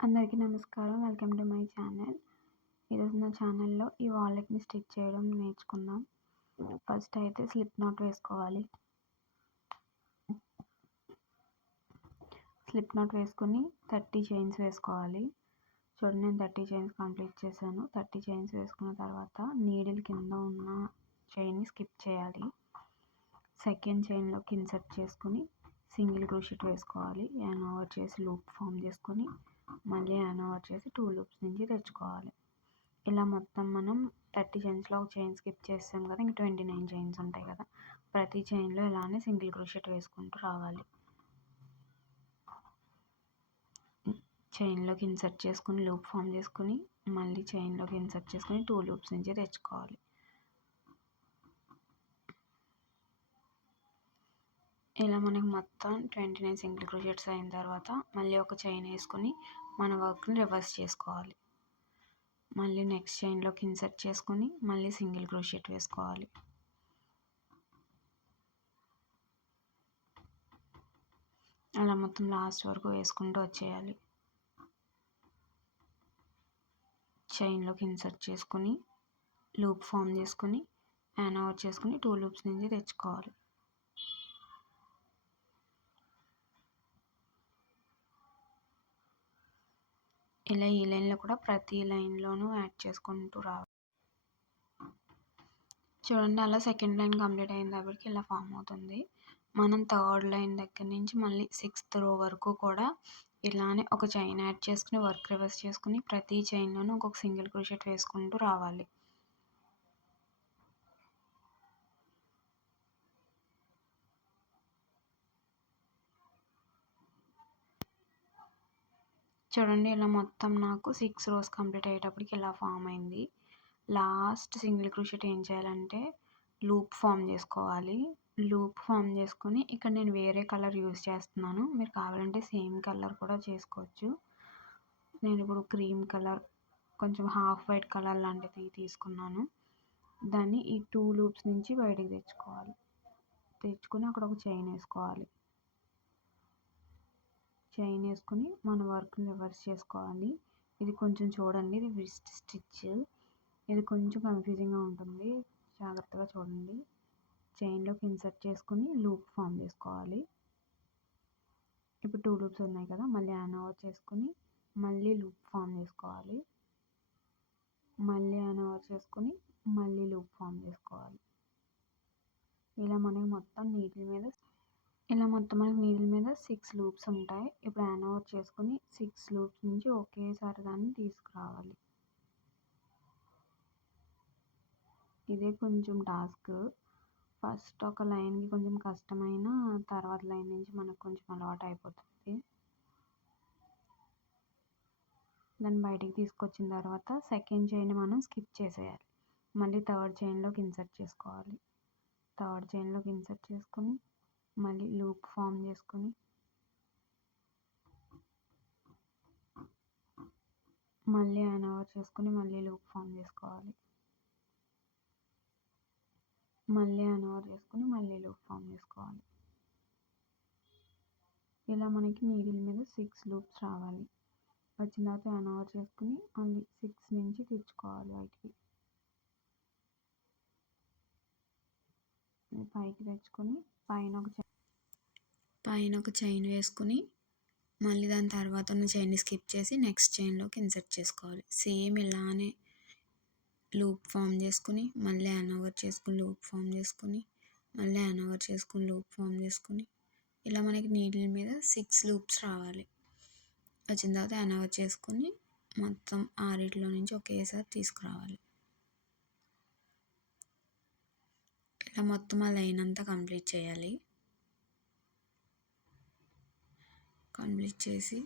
అందరికీ నమస్కారం. Welcome to my channel. ఈరోజు నా ఛానల్‌లో ఈ వాలెట్‌ని స్టిచ్ చేయడం నేర్చుకుందాం. ఫస్ట్ అయితే స్లిప్ నాట్ వేసుకోవాలి. స్లిప్ నాట్ వేసుకొని 30 చైన్స్ వేసుకోవాలి. చూడండి, నేను 30 చైన్స్ కంప్లీట్ చేశాను. 30 చైన్స్ వేసుకున్న తర్వాత నీడిల్ కింద ఉన్న చైన్ని స్కిప్ చేయాలి. సెకండ్ చైన్‌లోకి ఇన్సర్ట్ చేసుకొని సింగిల్ క్రోషెట్ వేసుకోవాలి. యాన్ ఓవర్ చేసి లూప్ ఫామ్ చేసుకొని మళ్ళీ యాన్ ఓవర్ చేసి 2 లూప్స్ నుంచి తెచ్చుకోవాలి. ఇలా మొత్తం మనం 30 చైన్స్లో ఒక చైన్ స్కిప్ చేసాం కదా, ఇంక 29 చైన్స్ ఉంటాయి కదా, ప్రతి చైన్లో ఇలానే సింగిల్ క్రోషెట్ వేసుకుంటూ రావాలి. చైన్లోకి ఇన్సర్ట్ చేసుకుని లూప్ ఫామ్ చేసుకుని మళ్ళీ చైన్లోకి ఇన్సర్ట్ చేసుకుని 2 లూప్స్ నుంచి తెచ్చుకోవాలి. ఇలా మనకి మొత్తం 29 సింగిల్ క్రోషెట్స్ అయిన తర్వాత మళ్ళీ ఒక చైన్ వేసుకొని మన వర్క్ని రివర్స్ చేసుకోవాలి. మళ్ళీ నెక్స్ట్ చైన్లోకి ఇన్సర్ట్ చేసుకొని మళ్ళీ సింగిల్ క్రోషెట్ వేసుకోవాలి. అలా మొత్తం లాస్ట్ వరకు వేసుకుంటూ వచ్చేయాలి. చైన్లోకి ఇన్సర్ట్ చేసుకొని లూప్ ఫామ్ చేసుకొని యాన్ ఓవర్ చేసుకొని 2 లూప్స్ నుంచి తెచ్చుకోవాలి. ఇలా ఈ లైన్లో కూడా ప్రతి లైన్లోనూ యాడ్ చేసుకుంటూ రావాలి. చూడండి, అలా సెకండ్ లైన్ కంప్లీట్ అయినప్పటికి ఇలా ఫామ్ అవుతుంది. మనం థర్డ్ లైన్ దగ్గర నుంచి మళ్ళీ 6th రో వరకు కూడా ఇలానే ఒక చైన్ యాడ్ చేసుకుని వర్క్ రివర్స్ చేసుకుని ప్రతి చైన్లోనూ ఒక్కొక్క సింగిల్ క్రోషెట్ వేసుకుంటూ రావాలి. చూడండి, ఇలా మొత్తం నాకు 6 రోస్ కంప్లీట్ అయ్యేటప్పటికి ఇలా ఫామ్ అయింది. లాస్ట్ సింగిల్ క్రోషెట్ ఏం చేయాలంటే లూప్ ఫామ్ చేసుకోవాలి. లూప్ ఫామ్ చేసుకొని ఇక్కడ నేను వేరే కలర్ యూజ్ చేస్తున్నాను. మీరు కావాలంటే సేమ్ కలర్ కూడా చేసుకోవచ్చు. నేను ఇప్పుడు క్రీమ్ కలర్, కొంచెం హాఫ్ వైట్ కలర్ లాంటిది తీసుకున్నాను. దాన్ని ఈ 2 లూప్స్ నుంచి బయటికి తెచ్చుకోవాలి. తెచ్చుకొని అక్కడ ఒక చైన్ వేసుకోవాలి. చైన్ వేసుకొని మన వర్క్ని రివర్స్ చేసుకోవాలి. ఇది కొంచెం చూడండి, ఇది రిస్ట్ స్టిచ్. ఇది కొంచెం కన్ఫ్యూజింగ్గా ఉంటుంది, జాగ్రత్తగా చూడండి. చైన్లోకి ఇన్సర్ట్ చేసుకొని లూప్ ఫామ్ చేసుకోవాలి. ఇప్పుడు 2 లూప్స్ ఉన్నాయి కదా, మళ్ళీ యాన్ ఓవర్ చేసుకొని మళ్ళీ లూప్ ఫామ్ చేసుకోవాలి. మళ్ళీ యాన్ ఓవర్ చేసుకొని మళ్ళీ లూప్ ఫామ్ చేసుకోవాలి. ఇలా మనకి మొత్తం నీడిల్ మీద 6 లూప్స్ ఉంటాయి. ఇప్పుడు యాన్ ఓవర్ చేసుకొని 6 లూప్స్ నుంచి ఒకేసారి దాన్ని తీసుకురావాలి. ఇదే కొంచెం టాస్క్. ఫస్ట్ ఒక లైన్కి కొంచెం కష్టమైన తర్వాత లైన్ నుంచి మనకు కొంచెం అలవాటు అయిపోతుంది. దాన్ని బయటికి తీసుకొచ్చిన తర్వాత సెకండ్ చైన్ మనం స్కిప్ చేసేయాలి. మళ్ళీ థర్డ్ చైన్లోకి ఇన్సర్ట్ చేసుకోవాలి. థర్డ్ చైన్లోకి ఇన్సర్ట్ చేసుకొని మళ్ళీ లూప్ ఫామ్ చేసుకొని మళ్ళీ యాన్ ఓవర్ చేసుకొని మళ్ళీ లూప్ ఫామ్ చేసుకోవాలి. మళ్ళీ యాన్ ఓవర్ చేసుకొని మళ్ళీ లూప్ ఫామ్ చేసుకోవాలి. ఇలా మనకి నీడిల్ మీద 6 లూప్స్ రావాలి. వచ్చిన తర్వాత యాన్ ఓవర్ చేసుకుని మళ్ళీ 6 నుంచి తెచ్చుకోవాలి బయటికి. పైకి తెచ్చుకొని పైన ఒక చైన్ వేసుకుని మళ్ళీ దాని తర్వాత ఉన్న చైన్ని స్కిప్ చేసి నెక్స్ట్ చైన్లోకి ఇన్సర్ట్ చేసుకోవాలి. సేమ్ ఇలానే లూప్ ఫామ్ చేసుకుని మళ్ళీ యాన్ ఓవర్ చేసుకుని లూప్ ఫామ్ చేసుకుని మళ్ళీ యాన్ ఓవర్ చేసుకుని లూప్ ఫామ్ చేసుకుని ఇలా మనకి నీడిల్ మీద 6 లూప్స్ రావాలి. వచ్చిన తర్వాత యాన్ ఓవర్ చేసుకుని మొత్తం 6 నుంచి ఒకేసారి తీసుకురావాలి. ఇలా మొత్తం ఆ లైన్ అంతా కంప్లీట్ చేయాలి. కంప్లీట్ చేసి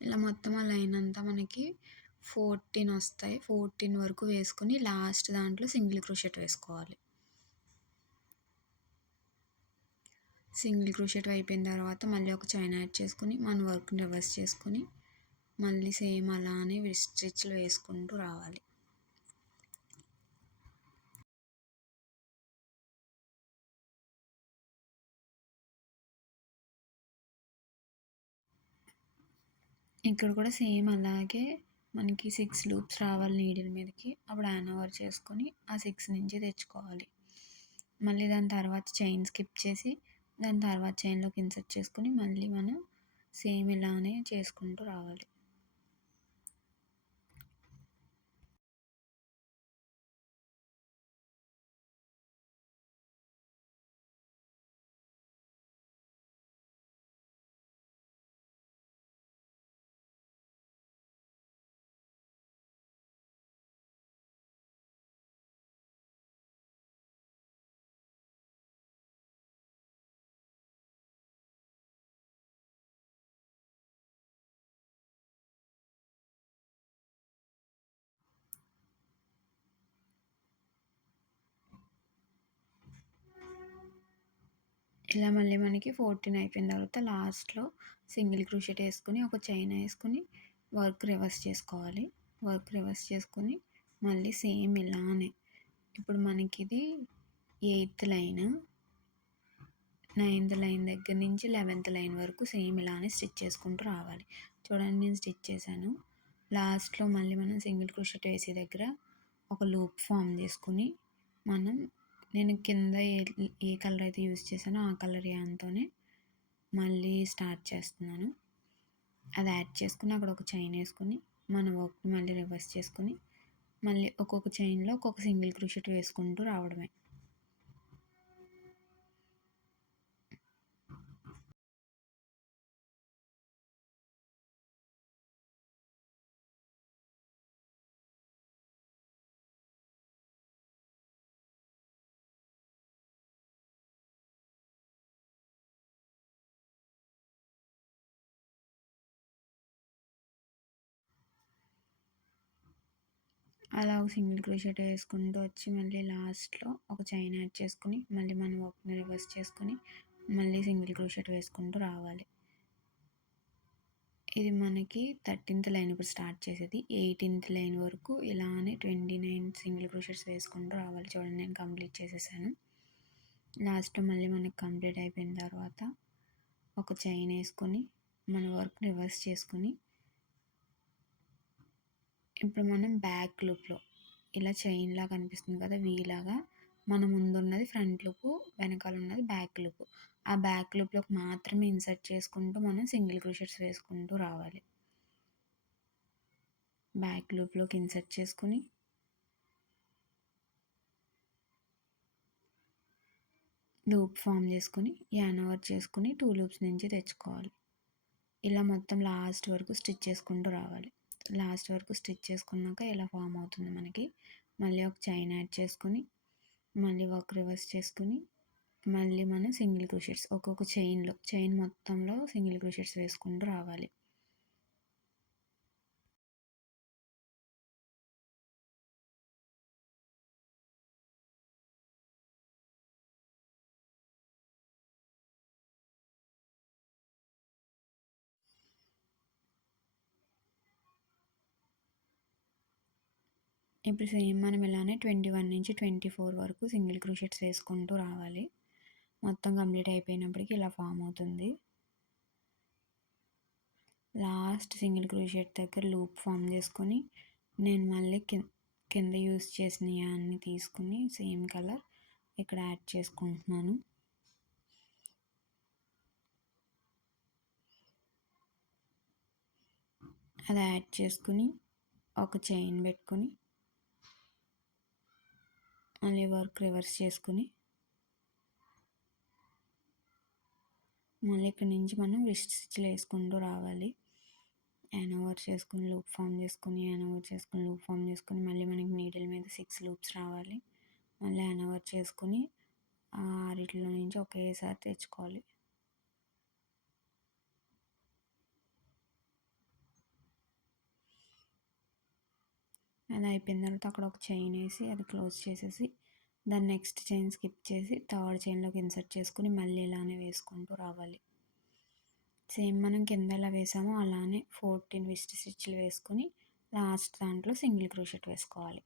ఇలా మొత్తం ఆ లైన్ అంతా మనకి 14 వస్తాయి. 14 వరకు వేసుకుని లాస్ట్ దాంట్లో సింగిల్ క్రోషెట్ వేసుకోవాలి. సింగిల్ క్రోషెట్ అయిపోయిన తర్వాత మళ్ళీ ఒక చైన్ యాడ్ చేసుకుని మన వర్క్ని రివర్స్ చేసుకుని మళ్ళీ సేమ్ అలానే స్టిచ్లు వేసుకుంటూ రావాలి. ఇక్కడ కూడా సేమ్ అలాగే మనకి 6 లూప్స్ రావాలి నీడిల్ మీదకి. అప్పుడు యాన్ ఓవర్ చేసుకొని ఆ 6 నుంచి తెచ్చుకోవాలి. మళ్ళీ దాని తర్వాత చైన్ స్కిప్ చేసి దాని తర్వాత చైన్లోకి ఇన్సర్ట్ చేసుకొని మళ్ళీ మనం సేమ్ ఇలానే చేసుకుంటూ రావాలి. ఇలా మళ్ళీ మనకి 14 అయిపోయిన తర్వాత లాస్ట్లో సింగిల్ క్రోషెట్ వేసుకొని ఒక చైన్ వేసుకొని వర్క్ రివర్స్ చేసుకోవాలి. వర్క్ రివర్స్ చేసుకొని మళ్ళీ సేమ్ ఇలానే ఇప్పుడు మనకి ఇది 8th లైన్, 9th లైన్ దగ్గర నుంచి 11th లైన్ వరకు సేమ్ ఇలానే స్టిచ్ చేసుకుంటూ రావాలి. చూడండి నేను స్టిచ్ చేశాను. లాస్ట్లో మళ్ళీ మనం సింగిల్ క్రోషెట్ వేసే దగ్గర ఒక లూప్ ఫామ్ చేసుకుని నేను కింద ఏ కలర్ అయితే యూజ్ చేశానో ఆ కలర్ యాన్తోనే మళ్ళీ స్టార్ట్ చేస్తున్నాను. అది యాడ్ చేసుకుని అక్కడ ఒక చైన్ వేసుకొని మన వర్క్ని మళ్ళీ రివర్స్ చేసుకొని మళ్ళీ ఒక్కొక్క చైన్లో ఒక్కొక్క సింగిల్ క్రోషెట్ వేసుకుంటూ రావడమే. అలా ఒక సింగిల్ క్రోషెట్ వేసుకుంటూ వచ్చి మళ్ళీ లాస్ట్లో ఒక చైన్ యాడ్ చేసుకుని మళ్ళీ మన వర్క్ని రివర్స్ చేసుకొని మళ్ళీ సింగిల్ క్రోషెట్ వేసుకుంటూ రావాలి. ఇది మనకి 13th లైన్ ఇప్పుడు స్టార్ట్ చేసేది. 18th లైన్ వరకు ఇలానే 29 సింగిల్ క్రోషెట్స్ వేసుకుంటూ రావాలి. చూడండి నేను కంప్లీట్ చేసేసాను. లాస్ట్లో మళ్ళీ మనకి కంప్లీట్ అయిపోయిన తర్వాత ఒక చైన్ వేసుకొని మన వర్క్ రివర్స్ చేసుకొని ఇప్పుడు మనం బ్యాక్ లూప్లో ఇలా చైన్ లాగా కనిపిస్తుంది కదా, వీలాగా మన ముందున్నది ఫ్రంట్ లూపు, వెనకాల ఉన్నది బ్యాక్ లూపు. ఆ బ్యాక్ లూప్లోకి మాత్రమే ఇన్సర్ట్ చేసుకుంటూ మనం సింగిల్ క్రోషెట్స్ వేసుకుంటూ రావాలి. బ్యాక్ లూప్లోకి ఇన్సర్ట్ చేసుకుని లూప్ ఫామ్ చేసుకుని యాన్ ఓవర్ చేసుకుని 2 లూప్స్ నుంచి తెచ్చుకోవాలి. ఇలా మొత్తం లాస్ట్ వరకు స్టిచ్ చేసుకుంటూ రావాలి. లాస్ట్ వరకు స్టిచ్ చేసుకున్నాక ఇలా ఫామ్ అవుతుంది మనకి. మళ్ళీ ఒక చైన్ యాడ్ చేసుకుని మళ్ళీ వర్క్ రివర్స్ చేసుకుని మళ్ళీ మనం సింగిల్ క్రోషెట్స్ ఒక్కొక్క చైన్ మొత్తంలో సింగిల్ క్రోషెట్స్ వేసుకుంటూ రావాలి. ఇప్పుడు సేమ్ మనం ఇలానే 21 నుంచి 24 వరకు సింగిల్ క్రోషెట్స్ వేసుకుంటూ రావాలి. మొత్తం కంప్లీట్ అయిపోయినప్పటికీ ఇలా ఫామ్ అవుతుంది. లాస్ట్ సింగిల్ క్రోషెట్ దగ్గర లూప్ ఫామ్ చేసుకొని నేను మళ్ళీ కింద యూస్ చేసిన అన్ని తీసుకుని సేమ్ కలర్ ఇక్కడ యాడ్ చేసుకుంటున్నాను. అది యాడ్ చేసుకుని ఒక చైన్ పెట్టుకొని మళ్ళీ వర్క్ రివర్స్ చేసుకుని మళ్ళీ ఇక్కడ నుంచి మనం రిస్ట్ స్టిచ్లు వేసుకుంటూ రావాలి. యాన్ ఓవర్ చేసుకుని లూప్ ఫామ్ చేసుకుని యాన్ ఓవర్ చేసుకుని లూప్ ఫామ్ చేసుకుని మళ్ళీ మనకి నీడిల్ మీద 6 లూప్స్ రావాలి. మళ్ళీ యాన్ ఓవర్ చేసుకుని ఆరిట్లో నుంచి ఒకేసారి తెచ్చుకోవాలి. అది అయిపోయిన తర్వాత అక్కడ ఒక చైన్ వేసి అది క్లోజ్ చేసేసి దాన్ని నెక్స్ట్ చైన్ స్కిప్ చేసి థర్డ్ చైన్లోకి ఇన్సర్ట్ చేసుకుని మళ్ళీ ఇలానే వేసుకుంటూ రావాలి. సేమ్ మనం కింద ఎలా వేసామో అలానే 14 విస్ట్ స్టిచ్లు వేసుకొని లాస్ట్ దాంట్లో సింగిల్ క్రోషెట్ వేసుకోవాలి.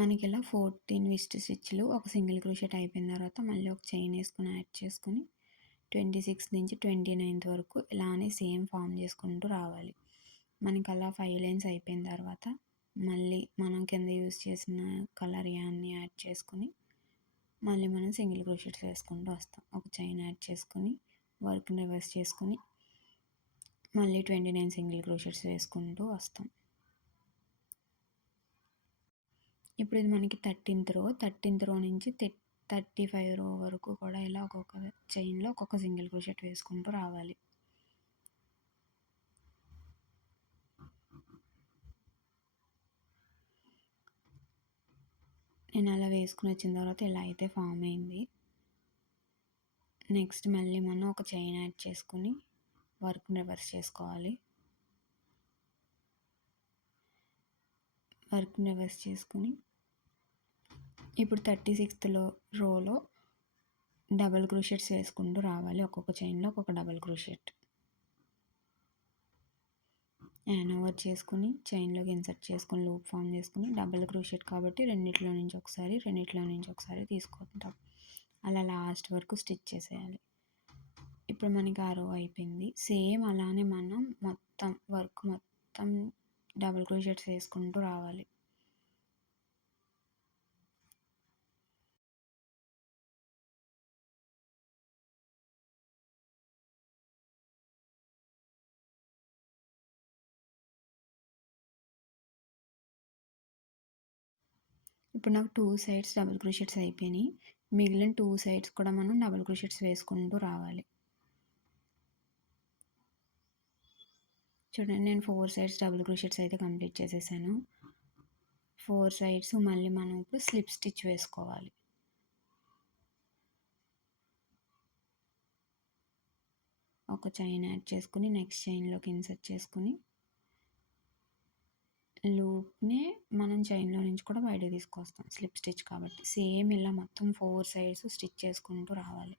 మనకి ఇలా 14 విస్ట్ స్టిచ్లు ఒక సింగిల్ క్రోషెట్ అయిపోయిన తర్వాత మళ్ళీ ఒక చైన్ వేసుకొని యాడ్ చేసుకొని 26 నుంచి 29th వరకు ఇలానే సేమ్ ఫామ్ చేసుకుంటూ రావాలి. మనకి అలా 5 లైన్స్ అయిపోయిన తర్వాత మళ్ళీ మనం కింద యూజ్ చేసిన కలర్ యాన్ని యాడ్ చేసుకొని మళ్ళీ మనం సింగిల్ క్రోషెట్స్ వేసుకుంటూ వస్తాం. ఒక చైన్ యాడ్ చేసుకొని వర్క్ని రివర్స్ చేసుకొని మళ్ళీ 29 సింగిల్ క్రోషెట్స్ వేసుకుంటూ వస్తాం. ఇప్పుడు ఇది మనకి 13th రో నుంచి 35 రో వరకు కూడా ఇలా ఒక్కొక్క చైన్లో ఒక్కొక్క సింగిల్ క్రోషెట్ వేసుకుంటూ రావాలి. నేను అలా వేసుకుని వచ్చిన తర్వాత ఇలా అయితే ఫామ్ అయింది. నెక్స్ట్ మళ్ళీ మనం ఒక చైన్ యాడ్ చేసుకుని వర్క్ని రివర్స్ చేసుకోవాలి. వర్క్ని రివర్స్ చేసుకుని ఇప్పుడు 36th రోలో డబల్ క్రోషెట్స్ వేసుకుంటూ రావాలి. ఒక్కొక్క చైన్లో ఒక్కొక్క డబల్ క్రోషెట్ యాన్ ఓవర్ చేసుకుని చైన్లోకి ఇన్సర్ట్ చేసుకుని లూప్ ఫామ్ చేసుకుని డబల్ క్రోషెట్ కాబట్టి రెండిట్లో నుంచి ఒకసారి తీసుకుంటాం. అలా లాస్ట్ వరకు స్టిచ్ చేసేయాలి. ఇప్పుడు మనకి ఆ రో అయిపోయింది. సేమ్ అలానే మనం వర్క్ మొత్తం డబల్ క్రోషెట్స్ వేసుకుంటూ రావాలి. ఇప్పుడు నాకు 2 సైడ్స్ డబుల్ క్రోషెట్స్ అయిపోయినాయి. మిగిలిన 2 సైడ్స్ కూడా మనం డబుల్ క్రోషెట్స్ వేసుకుంటూ రావాలి. చూడండి, నేను 4 సైడ్స్ డబుల్ క్రోషెట్స్ అయితే కంప్లీట్ చేసేసాను. 4 సైడ్స్ మళ్ళీ మనం ఇప్పుడు స్లిప్ స్టిచ్ వేసుకోవాలి. ఒక చైన్ యాడ్ చేసుకుని నెక్స్ట్ చైన్లోకి ఇన్సర్ట్ చేసుకుని లూప్ని మనం చైన్లో నుంచి కూడా బయటకు తీసుకొస్తాం స్లిప్ స్టిచ్ కాబట్టి. సేమ్ ఇలా మొత్తం 4 సైడ్స్ స్టిచ్ చేసుకుంటూ రావాలి.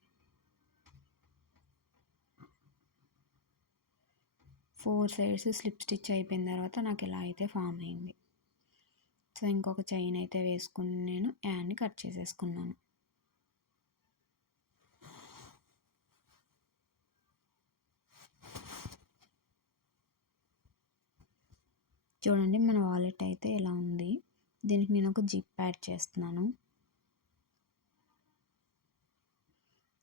4 సైడ్స్ స్లిప్ స్టిచ్ అయిపోయిన తర్వాత నాకు ఇలా అయితే ఫామ్ అయింది. సో ఇంకొక చైన్ అయితే వేసుకుని నేను యాన్ని కట్ చేసేసుకున్నాను. చూడండి, మన వాలెట్ అయితే ఇలా ఉంది. దీనికి నేను ఒక జిప్ యాడ్ చేస్తున్నాను.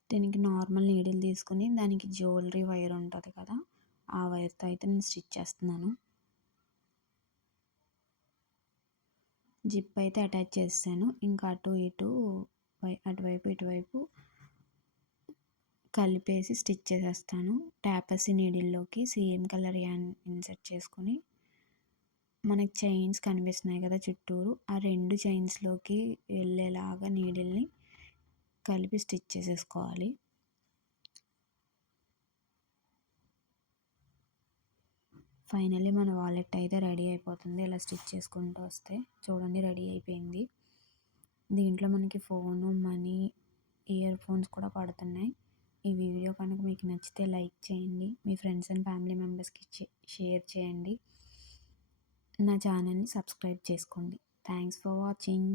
దీనికి నార్మల్ నీడిల్ తీసుకుని దానికి జ్యువెలరీ వైర్ ఉంటుంది కదా, ఆ వైర్తో అయితే నేను స్టిచ్ చేస్తున్నాను. జిప్ అయితే అటాచ్ చేసాను. ఇంకా అటువైపు ఇటువైపు కలిపేసి స్టిచ్ చేసేస్తాను. ట్యాపసీ నీడిల్లోకి సేమ్ కలర్ యాన్ ఇన్సర్ట్ చేసుకుని మనకి చైన్స్ కనిపిస్తున్నాయి కదా చుట్టూరు, ఆ 2 చైన్స్లోకి వెళ్ళేలాగా నీడిల్ని కలిపి స్టిచ్ చేసేసుకోవాలి. ఫైనల్లీ మన వాలెట్ అయితే రెడీ అయిపోతుంది. ఇలా స్టిచ్ చేసుకుంటూ వస్తే చూడండి రెడీ అయిపోయింది. దీంట్లో మనకి ఫోను, మనీ, ఇయర్ ఫోన్స్ కూడా పడుతున్నాయి. ఈ వీడియో కనుక మీకు నచ్చితే లైక్ చేయండి. మీ ఫ్రెండ్స్ అండ్ ఫ్యామిలీ మెంబర్స్కి షేర్ చేయండి. నా ఛానల్ని సబ్స్క్రైబ్ చేసుకోండి. Thanks for watching.